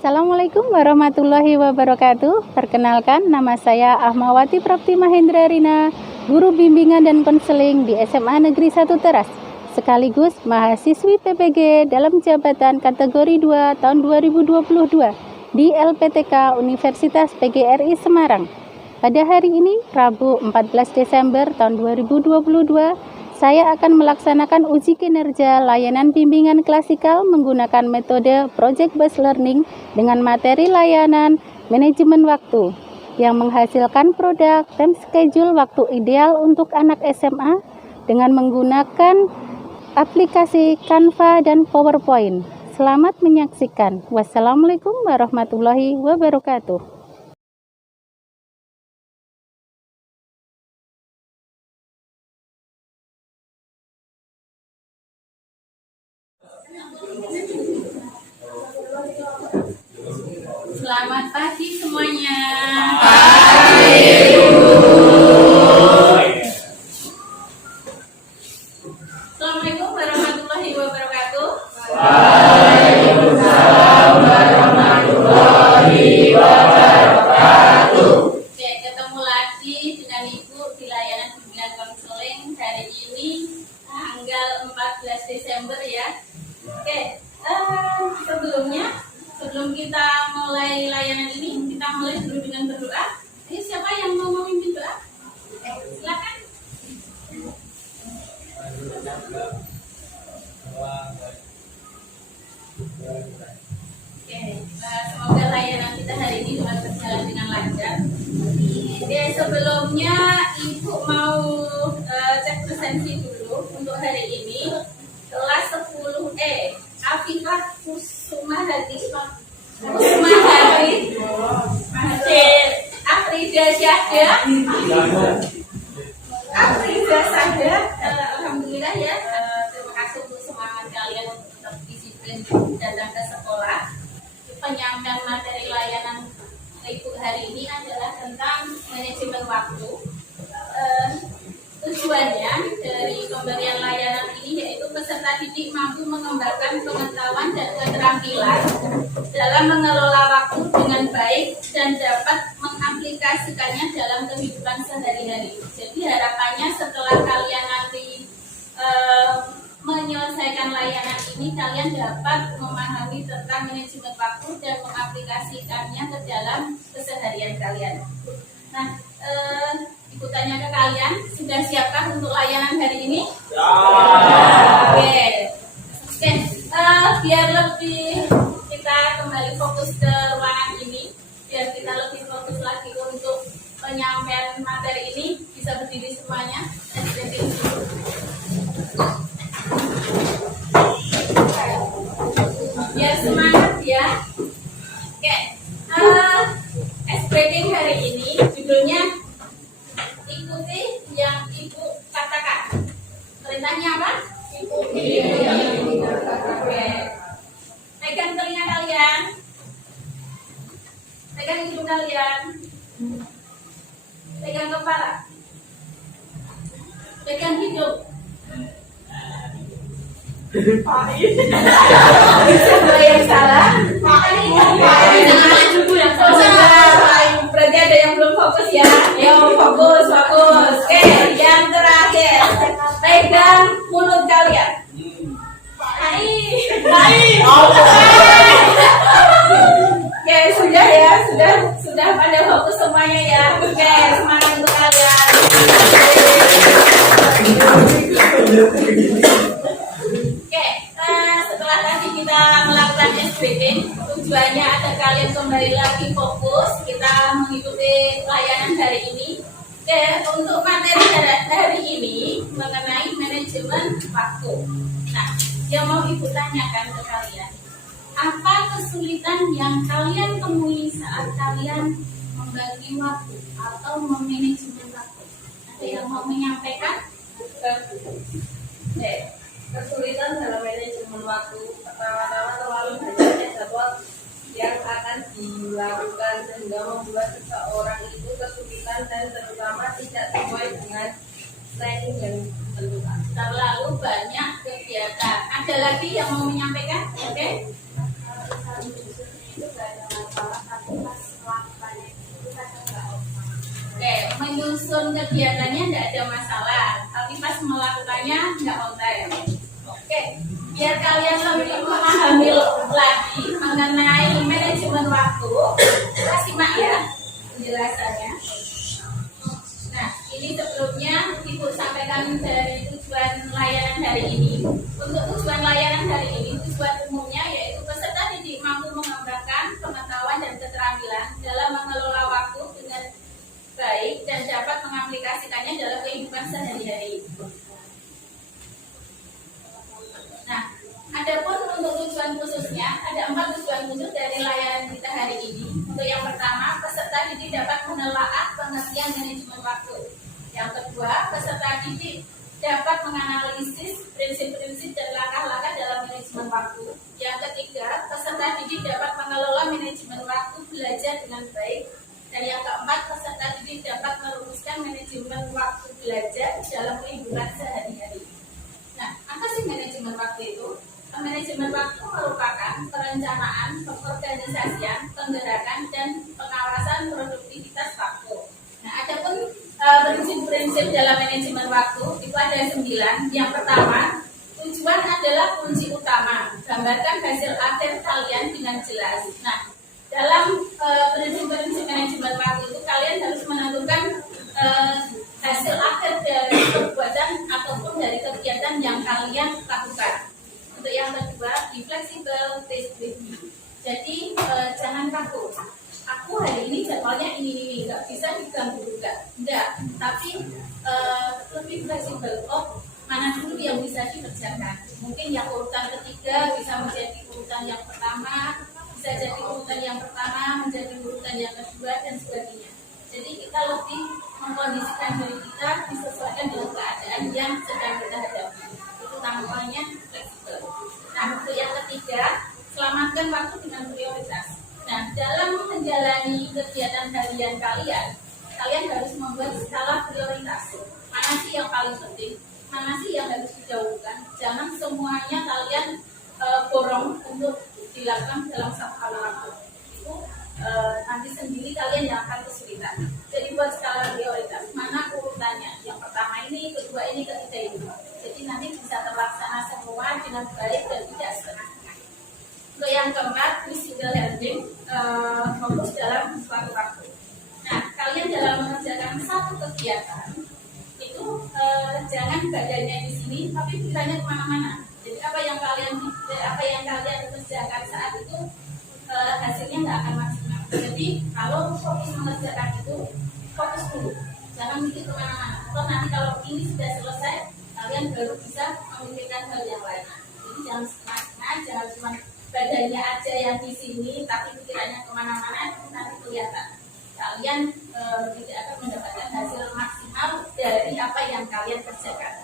Assalamualaikum warahmatullahi wabarakatuh. Perkenalkan, nama saya Ahmawati Prapti Mahendra Rina, guru bimbingan dan konseling di SMA Negeri 1 Teras, sekaligus mahasiswi PPG dalam jabatan kategori 2 tahun 2022 di LPTK Universitas PGRI Semarang. Pada hari ini, Rabu 14 Desember tahun 2022, saya akan melaksanakan uji kinerja layanan bimbingan klasikal menggunakan metode Project Based Learning dengan materi layanan manajemen waktu yang menghasilkan produk time schedule waktu ideal untuk anak SMA dengan menggunakan aplikasi Canva dan PowerPoint. Selamat menyaksikan. Wassalamualaikum warahmatullahi wabarakatuh. Selamat pagi semuanya. Assalamualaikum warahmatullahi wabarakatuh. Waalaikumsalam warahmatullahi wabarakatuh. Oke, ketemu lagi dengan Ibu di layanan bimbingan konseling hari ini tanggal 14 Desember ya. Oke, sebelum kita mulai layanan ini, kita mulai dulu dengan berdoa. Ini siapa yang mau memimpin doa? Silakan. Oke, semoga layanan kita hari ini dapat berjalan dengan lancar. Oke, sebelumnya Ibu mau cek presensi dulu untuk hari ini. Kelas 10E, Afifah Kusumahati, Afrida Syahda, alhamdulillah ya. Terima kasih untuk semangat kalian untuk tetap disiplin datang ke sekolah. Penyampaian materi layanan Ibu hari ini adalah tentang manajemen waktu. Tujuannya dari pemberian layanan ini yaitu peserta didik mampu mengembangkan pengetahuan dan keterampilan dalam mengelola waktu dengan baik dan dapat mengaplikasikannya dalam kehidupan sehari-hari. Jadi harapannya setelah kalian nanti menyelesaikan layanan ini, kalian dapat memahami tentang manajemen waktu dan mengaplikasikannya ke dalam keseharian kalian. Nah, Ibu tanya ke kalian, sudah siapkah untuk layanan hari ini? Ya. Oke. Biar lebih kita kembali fokus ke ruangan ini, biar kita lebih fokus lagi untuk penyampaian materi ini, bisa berdiri semuanya. Biar semangat ya. Oke. SPD hari ini judulnya ikuti yang Ibu katakan. Perintahnya apa? Ikuti yang Ibu katakan. Oke. Pegang telinga kalian. Pegang hidung kalian. Pegang kepala. Pegang hidung. Siapa yang salah? Berarti ada yang belum fokus ya. Yo, fokus. Oke, yang terakhir, pegang mulut kalian. Baik. Oke, sudah ya, sudah pada fokus semuanya ya. Oke, semangat untuk kalian. Oke, setelah tadi kita melakukan SPT, tujuannya agar kalian kembali lagi fokus, kita mengikuti layanan hari ini. Oke, untuk materi hari ini mengenai manajemen waktu. Nah, yang mau Ibu tanyakan ke kalian, apa kesulitan yang kalian temui saat kalian membagi waktu atau memanajemen waktu? Ada yang mau menyampaikan? Kesulitan dalam manajemen waktu, pertama-tama terlalu banyaknya jadwal yang akan dilakukan sehingga membuat seseorang itu kesulitan dan terutama tidak sesuai dengan planning yang ditentukan. Terlalu banyak kegiatan. Ada lagi yang mau menyampaikan? Oke. menyusun kegiatannya tidak ada masalah, tapi pas melakukannya nggak on time. Oke, biar kalian lebih memahami lagi mengenai manajemen waktu, kita simak ya penjelasannya. Nah, ini sebelumnya Ibu sampaikan dari tujuan layanan hari ini. Untuk tujuan layanan hari ini, tujuan umumnya yaitu peserta didik mampu mengembangkan pengetahuan dan keterampilan dalam mengelola waktu dengan baik dan dapat mengaplikasikannya dalam kehidupan sehari-hari. Nah, adapun untuk tujuan khususnya, ada 4 tujuan khusus dari layanan kita hari ini. Untuk yang pertama, peserta didik dapat menelaah pengertian manajemen waktu. Yang kedua, peserta didik dapat menganalisis prinsip-prinsip dan langkah-langkah dalam manajemen waktu. Yang ketiga, peserta didik dapat mengelola manajemen waktu belajar dengan baik. Dan yang keempat, peserta didik dapat merumuskan manajemen waktu belajar dalam kehidupan sehari-hari. Nah, apa sih manajemen waktu itu? Manajemen waktu merupakan perencanaan, pengorganisasian, penggerakan, dan pengawasan produktivitas waktu. Nah, adapun prinsip-prinsip dalam manajemen waktu itu ada 9. Yang pertama, tujuan adalah kunci utama. Gambarkan hasil akhir kalian dengan jelas. Nah, dalam prinsip-prinsip manajemen waktu itu kalian harus menentukan hasil akhir dari perbuatan ataupun dari kegiatan yang kalian lakukan. Untuk yang kedua, be flexible, stay with me. Jadi jangan kaku. Aku hari ini jadwalnya ini nggak bisa diganggu juga, enggak. Tapi lebih fleksibel. Oh, mana dulu yang bisa dikerjakan? Mungkin yang urutan ketiga bisa menjadi urutan yang pertama, bisa jadi urutan yang pertama menjadi urutan yang kedua dan sebagainya. Jadi kita lebih mengkondisikan diri kita disesuaikan dengan keadaan yang sedang kita hadapi. Itu namanya fleksibel. Nah, untuk yang ketiga, selamatkan waktu dengan prioritas. Nah, dalam menjalani kegiatan harian kalian harus membuat skala prioritas. Mana sih yang paling penting? Mana sih yang harus didahulukan? Jangan semuanya kalian borong untuk dilakukan dalam satu kali waktu. Itu nanti sendiri kalian yang akan kesulitan. Jadi buat skala prioritas. Mana urutannya? Yang pertama ini, kedua ini, ketiga ini. Jadi nanti bisa terlaksana semua dengan baik dan tidak setengah-setengah. Untuk yang keempat, single learning, fokus dalam suatu waktu. Nah, kalian dalam mengerjakan satu kegiatan itu jangan badannya di sini, tapi pikirannya kemana-mana. Jadi apa yang kalian kerjakan saat itu hasilnya nggak akan maksimal. Jadi kalau fokus mengerjakan itu, fokus dulu, jangan mikir kemana-mana. Atau nanti kalau ini sudah selesai, kalian baru bisa memikirkan hal yang lain. Jadi jangan setengah-setengah, jangan cuma badannya aja yang di sini, tapi pikirannya kemana-mana, itu nanti kelihatan. Kalian tidak akan mendapatkan hasil maksimal dari apa yang kalian kerjakan.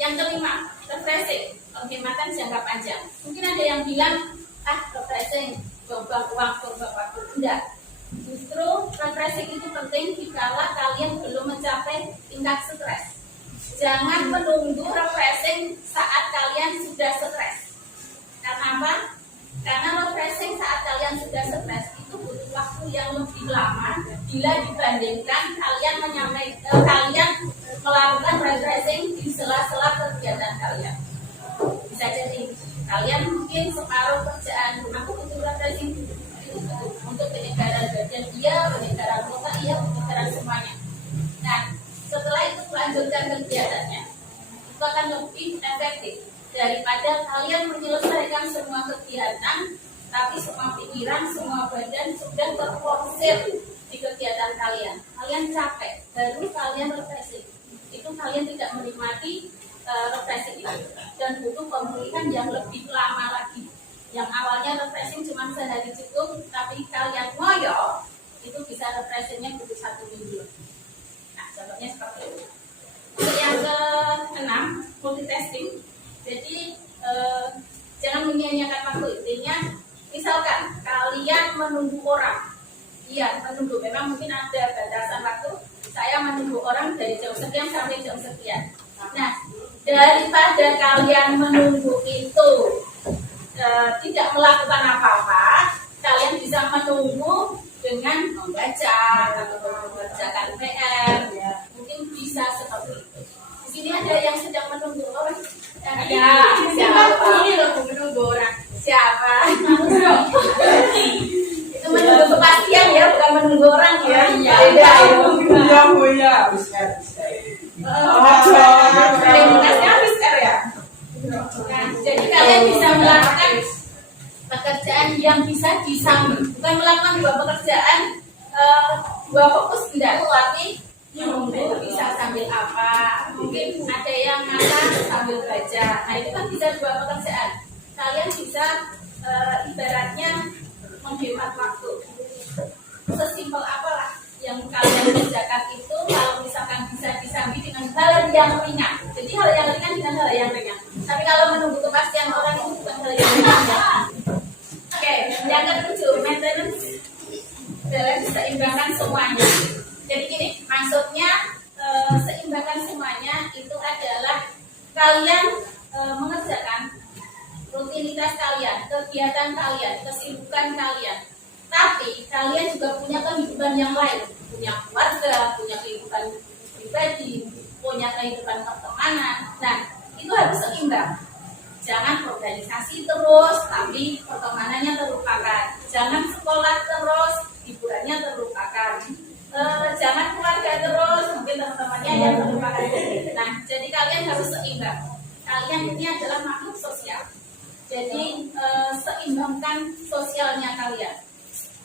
Yang kelima, refreshing, penghematan jangka panjang. Mungkin ada yang bilang, refreshing, buang waktu. Enggak. Justru refreshing itu penting jika kalian belum mencapai tingkat stres. Jangan menunggu refreshing saat kalian sudah stres. Karena apa? Karena refreshing saat kalian sudah stres itu butuh waktu yang lebih lama bila dibandingkan kalian melakukan refreshing di sela-sela kegiatan kalian. Bisa jadi kalian mungkin separuh kerjaan, aku butuh refreshing itu untuk penyegaran badan iya, penyegaran otak iya, penyegaran semuanya. Nah, setelah itu melanjutkan kegiatannya, itu akan lebih efektif daripada kalian menyelesaikan semua kegiatan, tapi semua pikiran, semua badan sudah terforsir di kegiatan kalian. Kalian capek, baru kalian refreshing. Itu kalian tidak menikmati refreshing itu dan butuh pemulihan yang lebih lama lagi. Yang awalnya refreshing cuma sehari cukup, tapi kalian ngoyo, itu bisa refreshingnya butuh 1 minggu. Nah, contohnya seperti itu. Yang ke-6, multitasking. Jadi jangan menyia-nyiakan waktu. Intinya, misalkan kalian menunggu orang, iya menunggu. Memang mungkin ada batasan waktu. Saya menunggu orang dari jam sekian sampai jam sekian. Nah, daripada kalian menunggu itu tidak melakukan apa-apa, kalian bisa menunggu dengan membaca atau mengerjakan PR, ya. Mungkin bisa seperti itu. Di sini ada yang sedang menunggu orang. Ada siapa? Menunggu orang. Siapa? Itu menunggu kepastian ya, bukan menunggu orang ya. Beda ya. Komunitasnya habis ya. Nah, jadi kalian bisa melakukan pekerjaan yang bisa disambil, bukan melakukan dua pekerjaan dua fokus tidak, tapi menunggu bisa sambil apa, mungkin ada yang makan sambil baca. Nah itu kan bisa dua pekerjaan. Kalian bisa ibaratnya menghemat waktu. Sesimpel apalah yang kalian kerjakan itu, kalau misalkan bisa disambi dengan hal yang ringan. Jadi hal yang ringan dengan hal yang ringan. Tapi kalau menunggu kepastian orang itu bukan hal yang ringan ya. Oke, yang ketujuh, maintenance balance, seimbangkan semuanya. Jadi gini, maksudnya seimbangkan semuanya itu adalah kalian mengerjakan rutinitas kalian, kegiatan kalian, kesibukan kalian. Tapi kalian juga punya kehidupan yang lain, punya keluarga, punya kehidupan pribadi, punya kehidupan pertemanan. Nah, itu harus seimbang. Jangan organisasi terus, tapi pertemanannya terlupakan. Jangan sekolah terus, hiburannya terlupakan. Jangan keluarga terus, mungkin teman-temannya yang terlupakan. Nah, jadi kalian harus seimbang. Kalian ini adalah makhluk sosial. Jadi seimbangkan sosialnya kalian.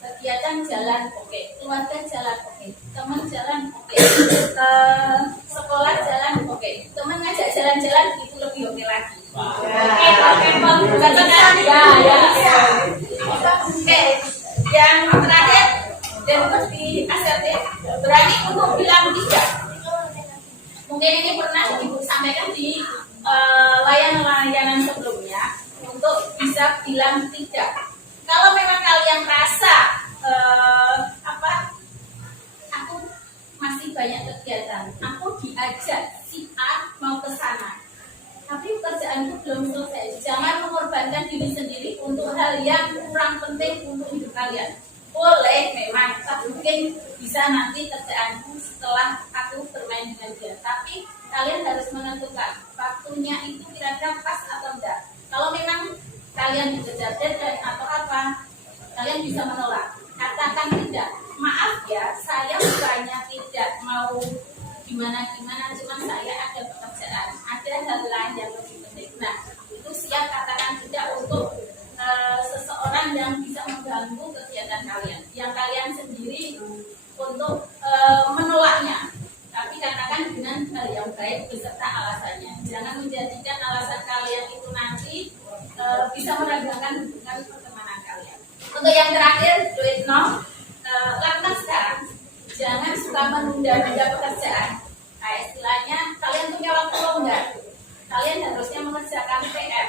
Kegiatan jalan oke, keluarga jalan oke, teman jalan oke, sekolah jalan oke, teman ngajak jalan-jalan itu lebih oke lagi. Bukan ya. Oke, yang terakhir dan seperti ASRT berani untuk bilang tidak. Mungkin ini pernah Ibu sampaikan di layanan sebelumnya untuk bisa bilang tidak. Kalau memang kalian rasa aku masih banyak kegiatan, aku diajak si A mau ke sana, tapi pekerjaanku belum selesai. Jangan mengorbankan diri sendiri untuk hal yang kurang penting untuk hidup kalian. Boleh memang, mungkin bisa nanti kerjaanku setelah aku bermain dengan dia. Tapi kalian harus menentukan waktunya itu kira-kira pas atau enggak. Kalau memang kalian dikejar deadline atau apa, kalian bisa menolak. Katakan tidak. Maaf ya, saya bukannya tidak mau gimana-gimana, cuma saya ada pekerjaan, ada hal lain yang lebih penting. Nah, itu siap katakan tidak untuk seseorang yang bisa mengganggu kegiatan kalian, yang kalian sendiri untuk menolaknya. Tapi katakan dengan hal yang baik beserta alasannya. Jangan menjadikan alasan kalian itu nanti bisa meragakan hubungan pertemanan kalian. Untuk yang terakhir, do it now. Lakukan sekarang. Jangan suka menunda-nunda pekerjaan. Nah, istilahnya kalian punya waktu longgar. Kalian harusnya mengerjakan PR.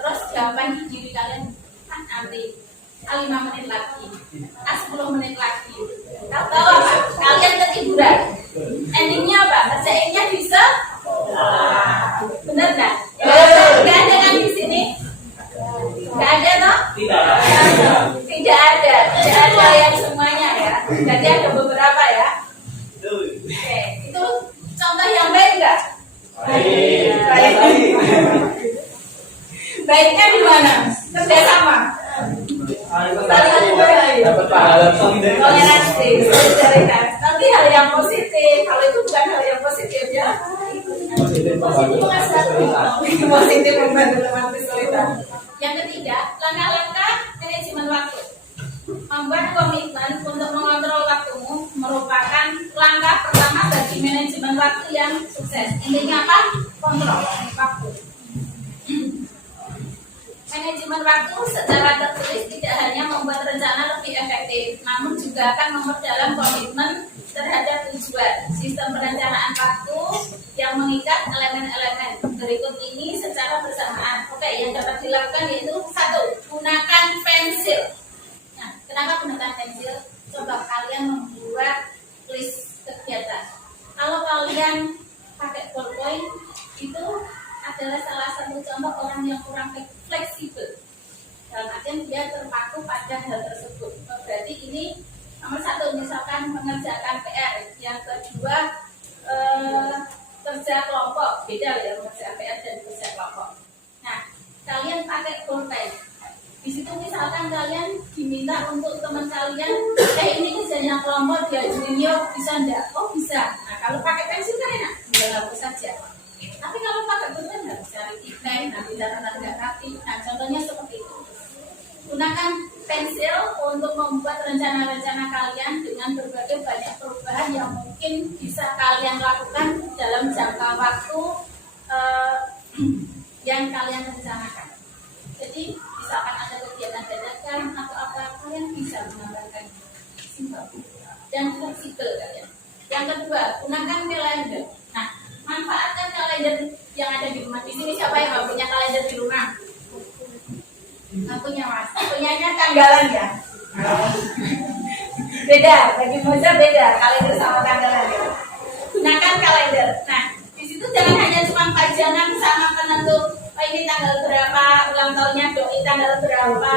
Terus jawaban di diri kalian kan nanti 5 menit lagi, 10 menit lagi. Tahu apa? Kalian ketiduran. Endingnya apa? Kerjainnya bisa? Bener nggak? Nggak ada kan di sini? Nggak ada toh? Tidak ada yang semuanya ya. Jadi ada beberapa ya. Oke, itu contoh yang baik nggak? Baik. Baiknya di mana? Kerjasama. Dapat pahala Toleransi, solidaritas. Nanti hal yang positif. Kalau itu bukan hal yang positif ya. Positif membantu teman kesulitan. Yang ketiga, langkah-langkah manajemen waktu. Membuat komitmen untuk mengontrol waktumu merupakan langkah pertama bagi manajemen waktu yang sukses. Intinya apa? Kontrol waktu. Manajemen waktu secara tertulis tidak hanya membuat rencana lebih efektif, namun juga akan memperdalam komitmen terhadap tujuan. Sistem perencanaan waktu yang mengikat elemen-elemen berikut ini secara bersamaan. Oke, yang dapat dilakukan yaitu 1. Gunakan pensil. Nah, kenapa gunakan pensil? Coba kalian membuat list kegiatan. Kalau kalian pakai ballpoint, itu adalah salah satu contoh orang yang kurang fleksibel dalam artian dia terpaku pada hal tersebut. Berarti ini nomor 1 misalkan mengerjakan PR, yang kedua kerja kelompok, beda ya mengerjakan PR dan kerja kelompok. Nah, kalian pakai pulpen. Di situ misalkan kalian diminta untuk teman kalian, ini kerjanya kelompok dia junior bisa enggak? Oh bisa. Nah kalau pakai pensil kan enak, tinggal hapus saja. Tapi kalau pakai pulpen harus cari titik, nanti catatan nggak rapi. Nah contohnya seperti itu. Gunakan pensil untuk membuat rencana-rencana kalian dengan berbagai banyak perubahan yang mungkin bisa kalian lakukan dalam jangka waktu yang kalian rencanakan. Jadi misalkan ada kegiatan dadakan atau apa, kalian bisa menambahkan simpel dan fleksibel kalian. Yang kedua, gunakan kalender. Nah, manfaatkan kalender yang ada di rumah. Di sini siapa yang nggak punya kalender di rumah? Nggak punya mas, punyanya tanggalan ya. Beda, bagi Moza beda kalender sama tanggalan ya. Gunakan kalender. Nah, di situ jangan hanya cuma pajangan sama penentu. Oh, ini tanggal berapa ulang tahunnya doi, tanggal berapa,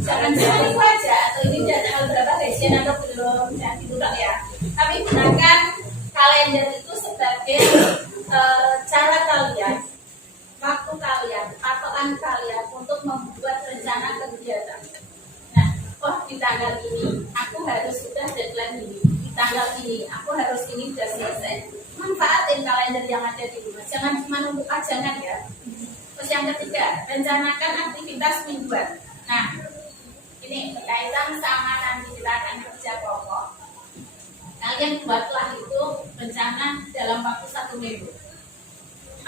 jangan itu aja, atau ini tanggal berapa gajian atau belum, jangan gitu dok ya. Tapi gunakan kalender itu sebagai cara kalian, waktu kalian, patokan kalian untuk membuat rencana kegiatan. Nah, oh di tanggal ini aku harus sudah deadline ini, di tanggal ini aku harus ini sudah selesai. Manfaatin kalender yang ada di rumah, jangan cuma untuk pajangan ya. Terus yang ketiga, rencanakan aktivitas mingguan. Nah, ini berkaitan sama nanti kita akan kerja pokok. Kalian buatlah itu rencana dalam waktu 1 minggu.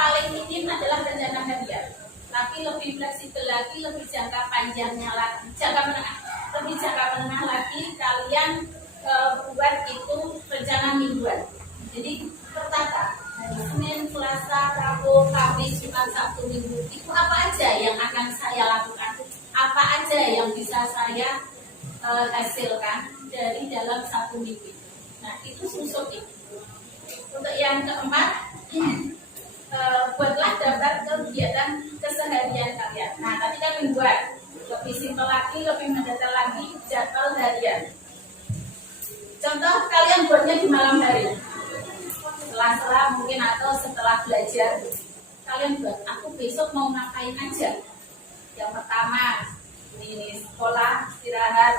Paling minim adalah rencana harian, tapi lebih fleksibel lagi, lebih jangka panjangnya lagi, lebih jangka menengah lagi. Kalian buat itu rencana mingguan. Jadi tertata. Senin, Selasa, Rabu, Kamis, Jumat, Sabtu, Minggu. Itu apa aja yang akan saya lakukan? Apa aja yang bisa saya hasilkan dari dalam 1 minggu? Nah, itu susun itu. Untuk yang keempat, buatlah daftar kegiatan keseharian kalian. Nah, tadi kan mingguan. Lebih simpel lagi, lebih mendetail lagi, jadwal harian. Contoh, kalian buatnya di malam hari. Setelah mungkin atau setelah belajar, kalian buat aku besok mau ngapain aja. Yang pertama ini sekolah,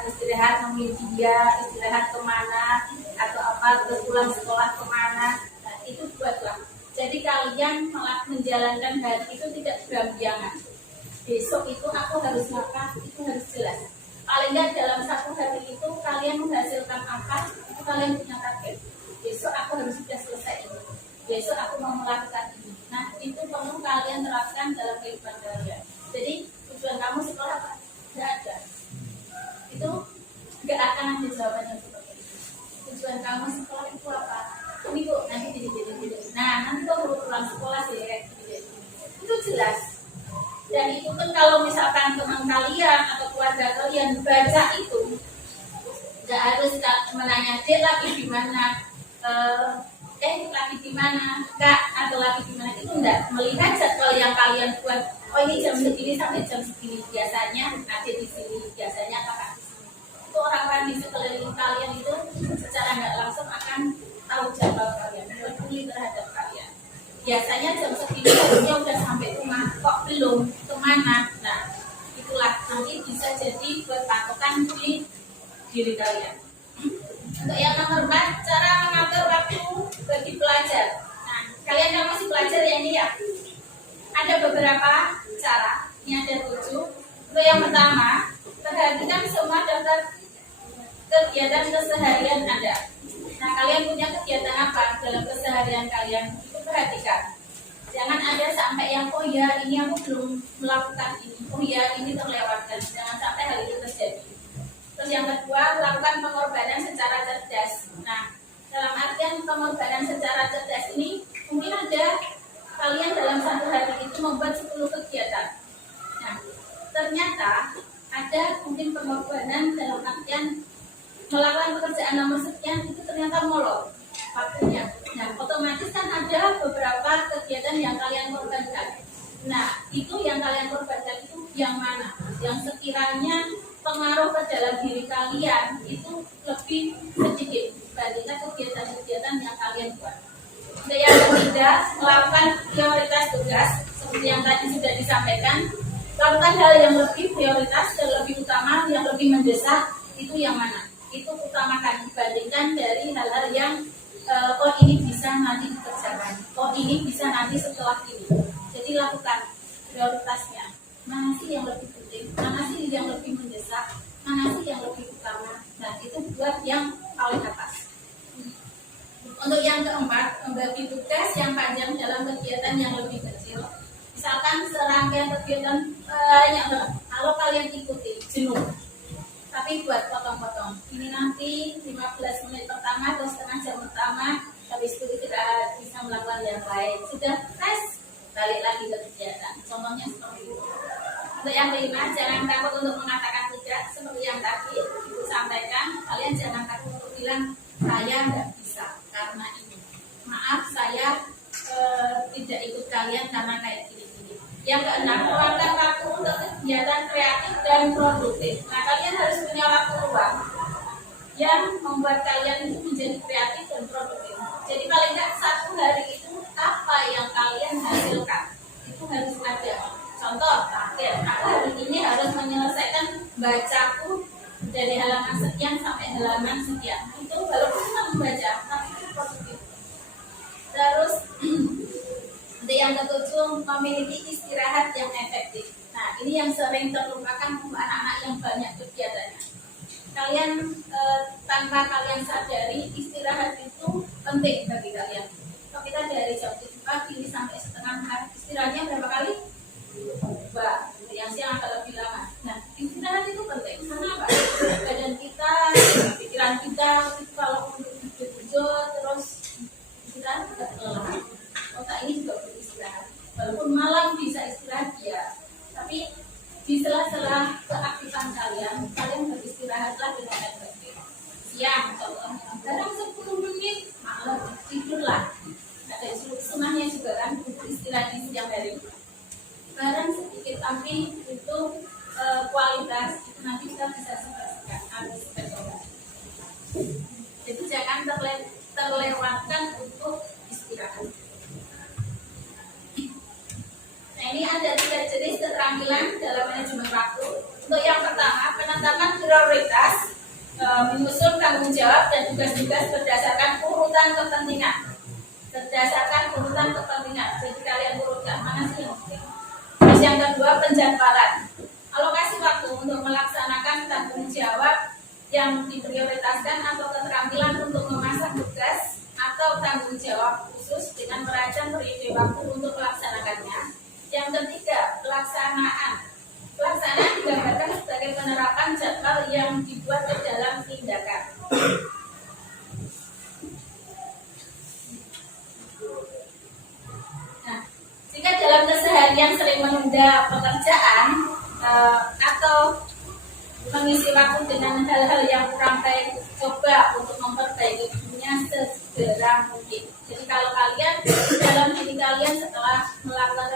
istirahat media, istirahat kemana atau apa, terus pulang sekolah kemana. Nah itu buatlah. Jadi kalian menjalankan hari itu tidak berambiangan. Besok itu aku harus makan, itu harus jelas. Paling nggak dalam 1 hari itu kalian menghasilkan apa, itu kalian punya target. Besok aku harus sudah selesai ini. Besok aku mau melakukan ini. Nah, itu perlu kalian terapkan dalam kehidupan kalian. Jadi, tujuan kamu sekolah apa? Tidak ada. Itu nggak akan ada jawabannya seperti itu. Tujuan kamu sekolah itu apa? Ini kok nanti jadi. Nah, nanti kok baru pulang sekolah sih kayak gini. Itu jelas. Dan itu pun kalau misalkan teman kalian atau keluarga kalian baca itu, nggak harus menanya dia lagi di mana. Lagi di mana, Kak, atau lagi di mana, itu enggak. Melihat jadwal yang kalian buat, oh ini jam segini sampai jam segini, biasanya ada di sini, biasanya kakak di sini. Itu orang-orang di sekeliling kalian itu secara nggak langsung akan tahu jadwal kalian, peduli terhadap kalian. Biasanya jam segini harusnya udah sampai rumah, kok belum, kemana. Nah, itulah nanti bisa jadi buat patokan di diri kalian. Untuk yang nomor 4, cara mengatur waktu bagi pelajar. Nah, kalian yang masih belajar ya ini ya. Ada beberapa cara. Ini ada 7. Untuk yang pertama, perhatikan semua daftar kegiatan keseharian Anda. Nah, kalian punya kegiatan apa dalam keseharian kalian? Itu perhatikan. Jangan ada sampai yang oh ya ini aku belum melakukan ini. Oh ya ini terlewatkan. Jangan sampai hal itu terjadi. Terus yang kedua, lakukan pengorbanan secara cerdas. Nah, dalam artian pengorbanan secara cerdas ini, mungkin ada kalian dalam 1 hari itu membuat 10 kegiatan. Nah, ternyata ada mungkin pengorbanan dalam artian melakukan pekerjaan nomor sekian itu ternyata molor waktunya. Nah, otomatis kan ada beberapa kegiatan yang kalian korbankan. Nah, itu yang kalian korbankan itu yang mana? Yang sekiranya sekiranya pengaruh ke dalam diri kalian itu lebih sedikit dibandingkan kegiatan-kegiatan yang kalian buat. Untuk yang ketiga, melakukan prioritas tugas seperti yang tadi sudah disampaikan. Lakukan hal yang lebih prioritas, yang lebih utama, yang lebih mendesak, itu yang mana? Itu utamakan dibandingkan dari hal-hal yang oh ini bisa nanti dikerjakan, oh ini bisa nanti setelah ini. Jadi lakukan prioritasnya. Mana sih yang lebih penting? Mana sih yang lebih mendesak? Mana sih yang lebih utama? Nah, itu buat yang paling atas. Untuk yang keempat, membagi tugas yang panjang dalam kegiatan yang lebih kecil. Misalkan serangkaian kegiatan banyak banget. Kalau kalian ikuti, jenuh. Tapi buat potong-potong. Ini nanti 15 menit pertama atau setengah jam pertama. Habis itu kita bisa melakukan yang lain. Sudah tes, balik lagi ke kegiatan. Contohnya seperti itu. Untuk yang kelima, jangan takut untuk mengatakan tidak. Seperti yang tadi Ibu sampaikan, kalian jangan takut untuk bilang saya nggak bisa karena ini. Maaf, saya tidak ikut kalian karena kayak gini-gini. Yang keenam, luangkan waktu untuk kegiatan kreatif dan produktif. Nah, kalian harus punya waktu luang yang membuat kalian itu menjadi kreatif dan produktif. Jadi paling nggak satu hari itu apa yang kalian hasilkan itu harus ada. Contoh, aku hari ini harus menyelesaikan bacaku dari halaman sekian sampai halaman sekian. Itu walaupun cuma membaca, tapi itu positif. Terus untuk yang ketujuh, memiliki istirahat yang efektif. Nah, ini yang sering terlupakan untuk anak-anak yang banyak kegiatannya. Kalian tanpa kalian sadari, istirahat itu penting bagi kalian. Kalau kita dari jam 7 pagi ini sampai setengah hari, istirahatnya berapa kali? 2. Yang siang agak lebih lama. Nah, istirahat itu penting. Kenapa? Badan kita, pikiran kita, itu kalau untuk bujur terus istirahat tidak kelelahan. Otak ini juga butuh istirahat. Walaupun malam bisa istirahat ya, tapi di sela-sela keaktifan kalian beristirahatlah dengan efektif. Siang, contohnya, kadang 10 menit, malam tidurlah. Ada sunahnya juga kan, untuk istirahat di siang hari. Barang sedikit tapi itu kualitas itu nanti kita bisa sebarkan harus berubah. Jadi jangan terlewatkan untuk istirahat. Nah, ini ada 3 jenis keterampilan dalam manajemen waktu. Untuk yang pertama, penetapan prioritas, menyusun tanggung jawab dan tugas-tugas berdasarkan urutan kepentingan. Berdasarkan urutan kepentingan. Jadi kalian urutkan mana sih yang penting. Terus yang kedua, penjadwalan. Alokasi waktu untuk melaksanakan tanggung jawab yang diprioritaskan atau keterampilan untuk memasang tugas atau tanggung jawab khusus dengan merancang periode waktu untuk melaksanakannya. Yang ketiga, pelaksanaan. Pelaksanaan digambarkan sebagai penerapan jadwal yang dibuat ke dalam tindakan. Nah, jika dalam keseharian sering menunda pekerjaan atau mengisi waktu dengan hal-hal yang kurang baik, coba untuk memperbaikinya segera mungkin. Jadi kalau kalian dalam diri kalian setelah melakukan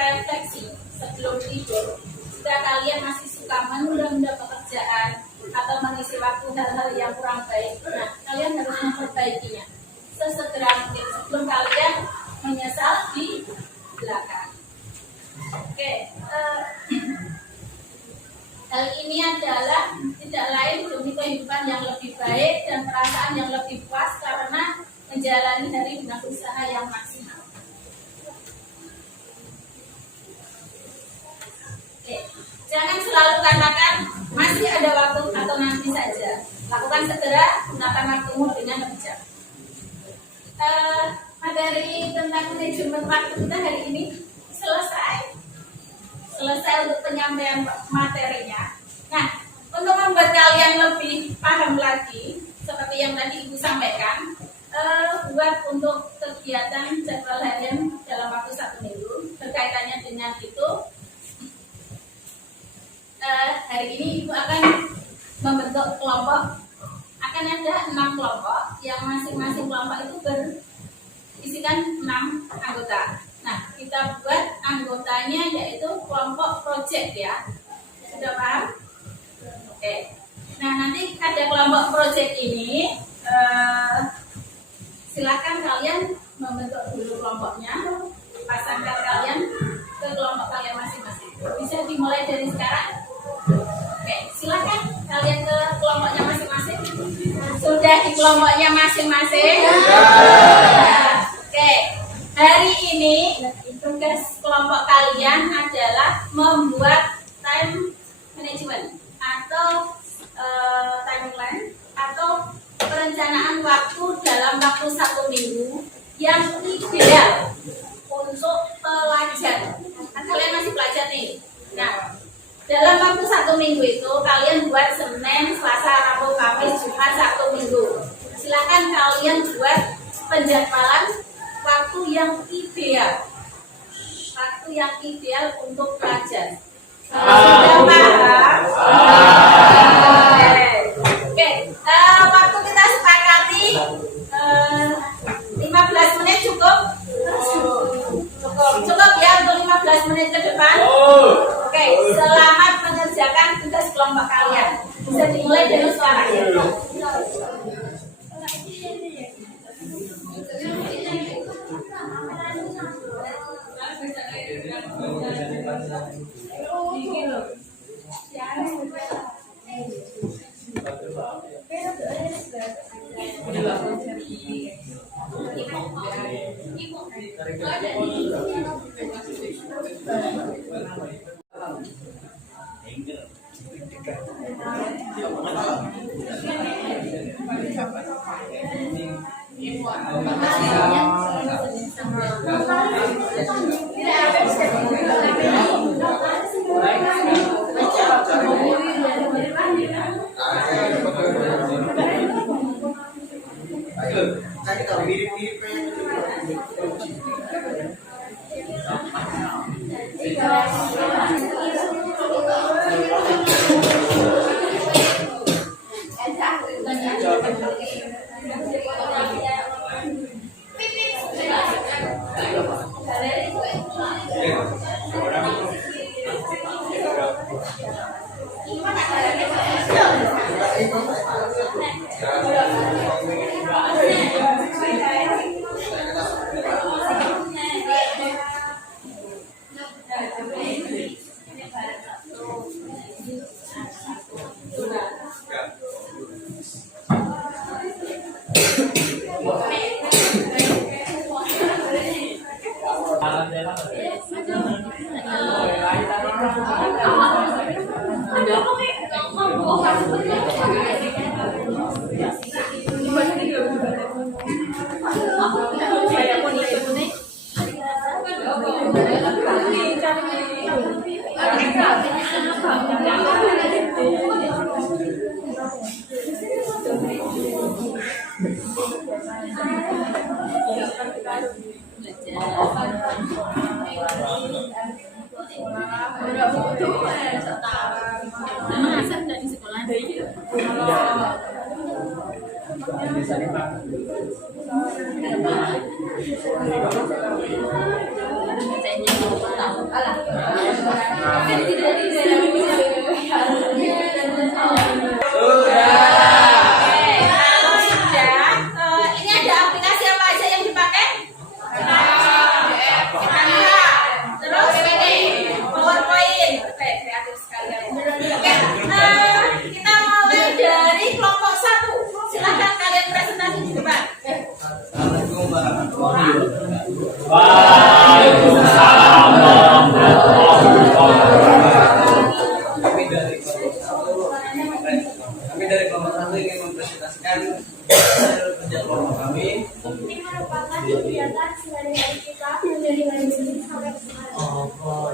refleksi sebelum tidur, jika kalian masih suka menunda-nunda pekerjaan atau mengisi waktu hal-hal yang kurang baik, nah kalian harus memperbaikinya sesegera mungkin sebelum kalian menyesal di belakang. Oke, hal ini adalah tidak lain demi kehidupan yang lebih baik dan perasaan yang lebih puas karena menjalani hari dengan usaha yang maksimal. Oke, jangan selalu katakan masih ada waktu atau nanti saja. Lakukan segera, gunakan waktumu dengan bijak. Materi tentang manajemen waktu kita hari ini selesai untuk penyampaian materinya. Nah, untuk membuat kalian lebih paham lagi, seperti yang tadi Ibu sampaikan, buat untuk kegiatan jadwal harian dalam waktu 1 minggu berkaitannya dengan itu. Hari ini Ibu akan membentuk kelompok. Akan ada 6 kelompok yang masing-masing kelompok itu berisikan 6 anggota. Nah, kita buat anggotanya yaitu kelompok project ya. Sudah paham? Oke. Nah, nanti ada kelompok proyek ini. Silakan kalian membentuk dulu kelompoknya. Pasangkan kalian ke kelompok kalian masing-masing. Bisa dimulai dari sekarang. Oke, silakan kalian ke kelompoknya masing-masing. Sudah di kelompoknya masing-masing? Oke, hari ini tugas kelompok kalian adalah membuat time management atau timeline atau perencanaan waktu dalam waktu 1 minggu yang ideal untuk pelajar. Kan kalian masih pelajar nih. Nah, dalam waktu 1 minggu itu kalian buat Senin, Selasa, Rabu, Kamis, Jumat, Sabtu, Minggu. Silakan kalian buat penjadwalan waktu yang ideal. Waktu yang ideal untuk pelajar. Sudah paham? Oke, waktu kita sepakati 15 menit cukup? Cukup ya untuk 15 menit ke depan? Oke, selamat mengerjakan tugas kelompok kalian. Bisa dimulai dari sekarang.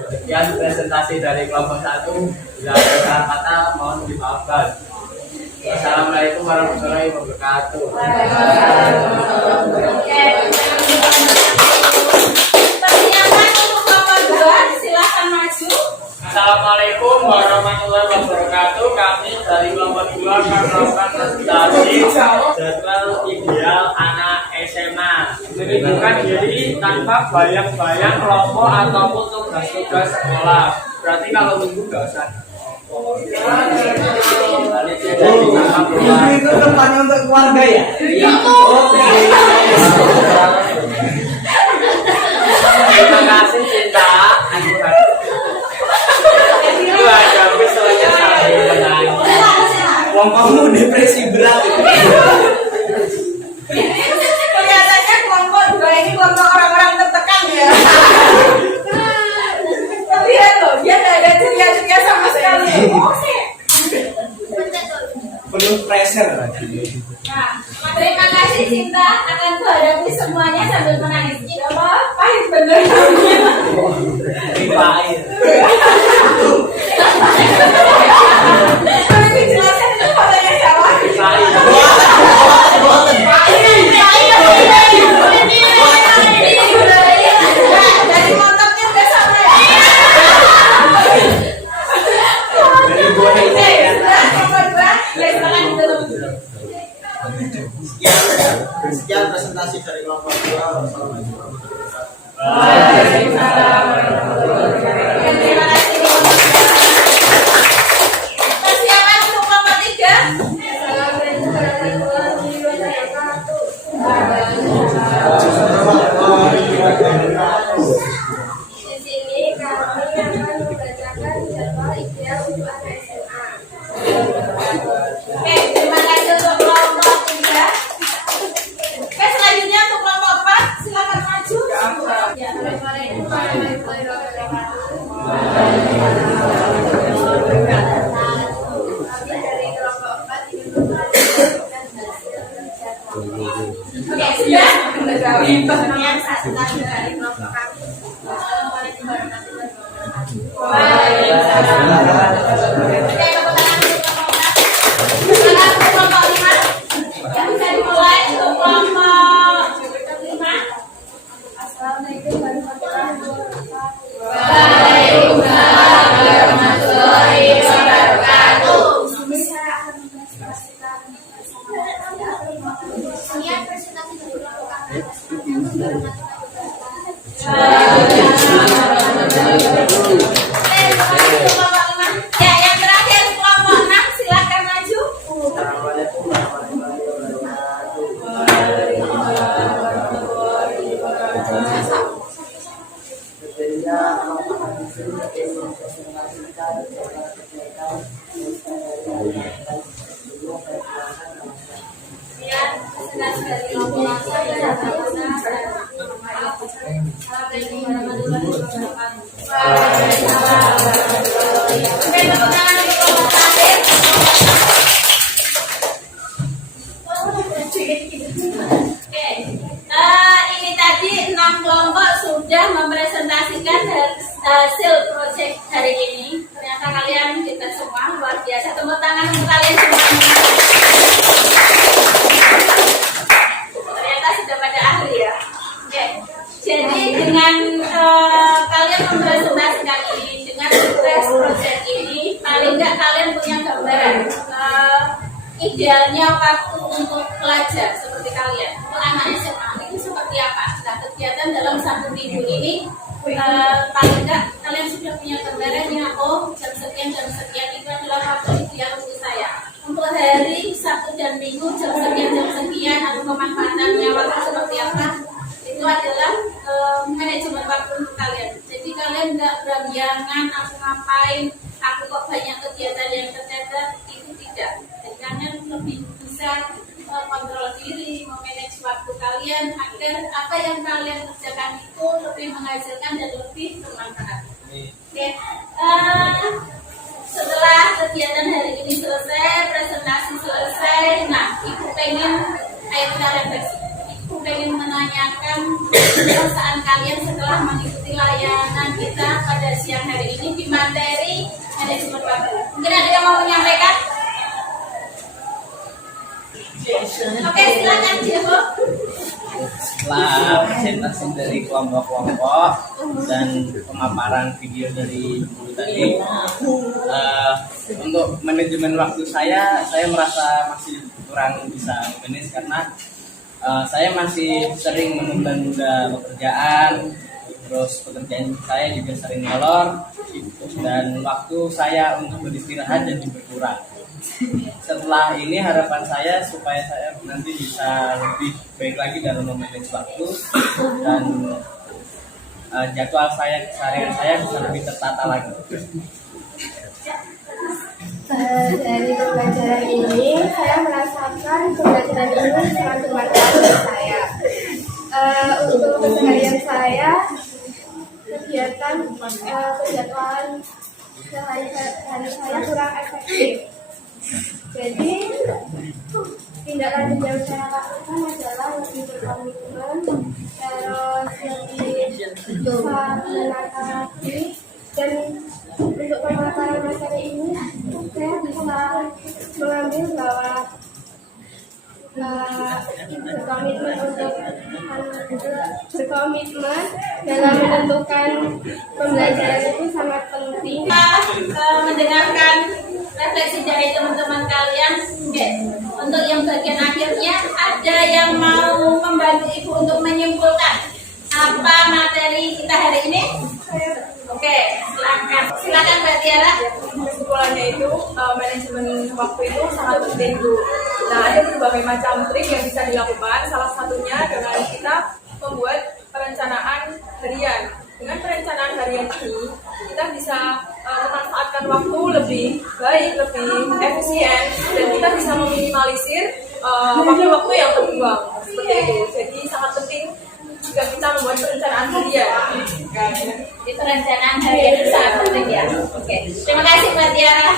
Sekian presentasi dari kelompok 1. Bila ada salah kata mohon dimaafkan. Assalamualaikum warahmatullahi wabarakatuh. Persiapan untuk kelompok 2, silakan maju. Assalamualaikum warahmatullahi wabarakatuh. Kami dari kelompok 2 akan melakukan presentasi jadwal ideal anak SMA. Menyibukkan diri tanpa bayang-bayang kelompok ataupun tugas-tugas sekolah. Berarti kalau minggu nggak usah. Panitia dari sama keluarga. Itu tempatnya untuk keluarga ya? Iya. Oke. Terima kasih Cinta. Itu aja soalnya saya. Wong kamu depresi berat. Kelihatannya kelompok dua ini kelompok orang-orang tertekan ya. Tapi ya loh, dia nggak ada ceria-ceria sama sekali. Oh, sih. Penuh pressure. Nah, terima kasih Cinta akan kuhadapi semuanya sambil menangis. Ini apa? Pahit bener. Riba air. Tapi dijelasin itu fotonya siapa? Dari montoknya udah sama ya. Dari gua ini ya. Sekian presentasi dari kelompok 2. Wassalamualaikum warahmatullahi Terima kasih. Persiapan untuk kelompok 3. Di sini kami akan membacakan jadwal ideal untuk anak SMA. Oke, terima kasih untuk kelompok 3. Oke, selanjutnya untuk kelompok 4, silakan maju. Ya, Assalamualaikum warahmatullahi wabarakatuh. Kami dari kelompok 4 ingin memperhatikan hasil jadwal. oke, sudah. Yang satu lagi dari kelompok kami. Assalamualaikum warahmatullahi wabarakatuh. Oke, tepuk tangan untuk kelompok 4. Silakan untuk kelompok 5. Yang bisa dimulai untuk kelompok 5. Assalamualaikum warahmatullahi wabarakatuh. Waalaikumsalam warahmatullahi wabarakatuh. Ini saya akan mempresentasikan niat presentasi dari kelompok kami. Ya, yang terakhir kelompok 6, silakan maju. Assalamualaikum warahmatullahi wabarakatuh. Kriteria kelompok kami ingin mempresentasikan kegiatan Ya, presentasi dari kelompok 6. Assalamualaikum warahmatullahi wabarakatuh. Oke, tepuk tangan untuk kelompok terakhir. Oke, ini tadi 6 kelompok sudah mempresentasikan hasil proyek hari ini. Ternyata kalian kita semua luar biasa. Tepuk tangan untuk kalian semuanya. Ternyata sudah pada ahli ya. Oke, jadi dengan kalian mempresentasikan ini dengan sukses proyek ini, paling nggak kalian punya gambaran idealnya waktu untuk pelajar seperti kalian, untuk anak SMA itu seperti apa? Nah, kegiatan dalam 1 minggu ini paling nggak kalian sudah punya gambarannya. Oh, jam sekian itu adalah waktu ideal untuk saya. Untuk hari Sabtu dan Minggu jam sekian atau pemanfaatannya waktu seperti apa? Itu adalah manajemen waktu untuk kalian. Jadi kalian nggak berambiangan aku ngapain, aku kok banyak kegiatan yang tercatat, itu tidak. Jadi kalian lebih bisa kontrol diri, memanage waktu kalian agar apa yang kalian kerjakan itu lebih menghasilkan dan lebih bermanfaat. Oke. Setelah kegiatan hari ini selesai, presentasi selesai, nah ibu pengen kita refleksi. Ibu pengen menanyakan perasaan kalian setelah mengikuti layanan kita pada siang hari ini di materi manajemen waktu. Mungkin ada yang mau menyampaikan? Oke, silakan Jebo. Setelah presentasi dari kelompok-kelompok dan pemaparan video dari guru tadi, untuk manajemen waktu saya merasa masih kurang bisa manage karena saya masih sering menunda-nunda pekerjaan Terus pekerjaan saya juga sering molor dan waktu saya untuk beristirahat jadi berkurang. Setelah ini harapan saya supaya saya nanti bisa lebih baik lagi dalam memanage waktu dan jadwal saya keseharian saya bisa lebih tertata lagi. Dari pembelajaran ini, saya merasakan pembelajaran ini sangat bermanfaat bagi saya. Untuk keseharian saya, kegiatan penjadwalan sehari-hari saya kurang efektif. Jadi, tindak lanjut yang saya lakukan adalah lebih berkomitmen, terus lebih bisa menata diri, dan untuk pemaparan materi ini saya bisa mengambil bahwa berkomitmen dalam menentukan pembelajaran itu sangat penting. Kita mendengarkan refleksi dari teman-teman kalian. Oke. Untuk yang bagian akhirnya ada yang mau membantu ibu untuk menyimpulkan apa materi kita hari ini? Oke, silakan Mbak Tiara. Kesimpulannya itu manajemen waktu itu sangat penting Bu. Nah, ada berbagai macam trik yang bisa dilakukan. Salah satunya dengan kita membuat perencanaan harian. Dengan perencanaan harian ini kita bisa memanfaatkan waktu lebih baik, lebih efisien, dan kita bisa meminimalisir waktu-waktu yang terbuang seperti itu. Jadi sangat penting jika kita membuat perencanaan harian. Di perencanaan harian itu sangat penting ya. Oke, terima kasih Mbak Tiara.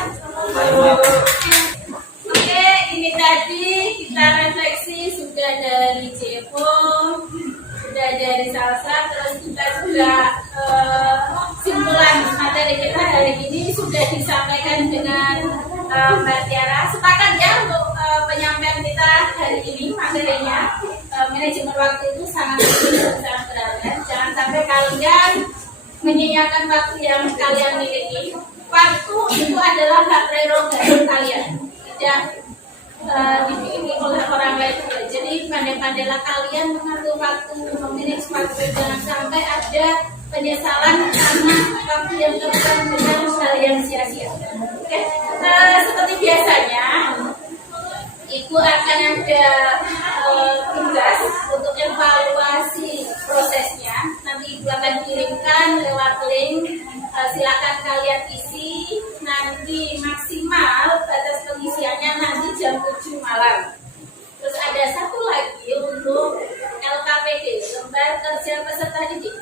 Oke, ini tadi kita refleksi sudah dari Jepo, sudah dari Salsa, terus kita juga simpulan materi kita hari ini sudah disampaikan dengan Mbak Tiara. Sepakat ya untuk penyampaian kita hari ini materinya. Manajemen waktu itu sangat penting dan sangat berharga. Jangan sampai kalian menyia-nyiakan waktu yang kalian miliki. Waktu itu adalah hak prerogatif kalian, tidak dimiliki oleh orang lain. Jadi pandai-pandailah kalian mengatur waktu, memanage waktu. Jangan sampai ada penyesalan karena waktu yang terbuang dengan hal yang sia-sia. Oke, seperti biasanya Ibu akan ada tugas untuk evaluasi prosesnya. Nanti Ibu akan kirimkan lewat link. Silakan kalian isi. Nanti maksimal batas pengisiannya nanti jam 7 malam. Terus ada satu lagi untuk LKPD, lembar kerja peserta didik.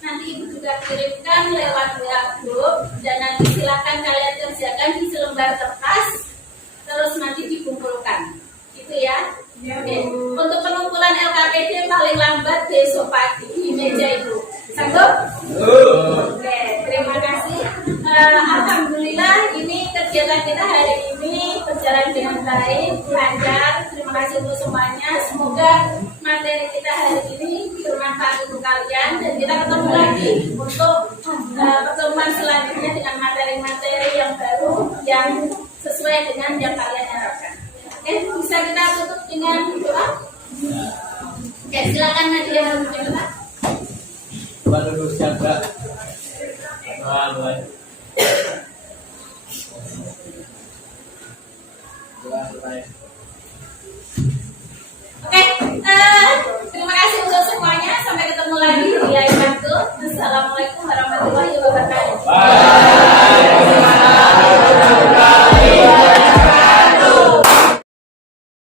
Nanti Ibu juga kirimkan lewat WA group, dan nanti silakan kalian kerjakan di selembar kertas. Terus nanti dikumpulkan, gitu ya. Oke. Untuk pengumpulan LKPD paling lambat besok pagi di meja Ibu. Sanggup? Oke, terima kasih. Alhamdulillah ini kegiatan kita hari ini berjalan dengan baik, lancar. Terima kasih untuk semuanya. Semoga materi kita hari ini bermanfaat untuk kalian, dan kita ketemu lagi untuk pertemuan selanjutnya dengan materi-materi yang baru yang sesuai dengan yang kalian harapkan. Oke, bisa kita tutup dengan doa? Oke, silakan Nadia berdoa. Waduh, siapa? Doa. Oke, terima kasih untuk semuanya. Sampai ketemu lagi di lain waktu. Assalamualaikum warahmatullahi wabarakatuh.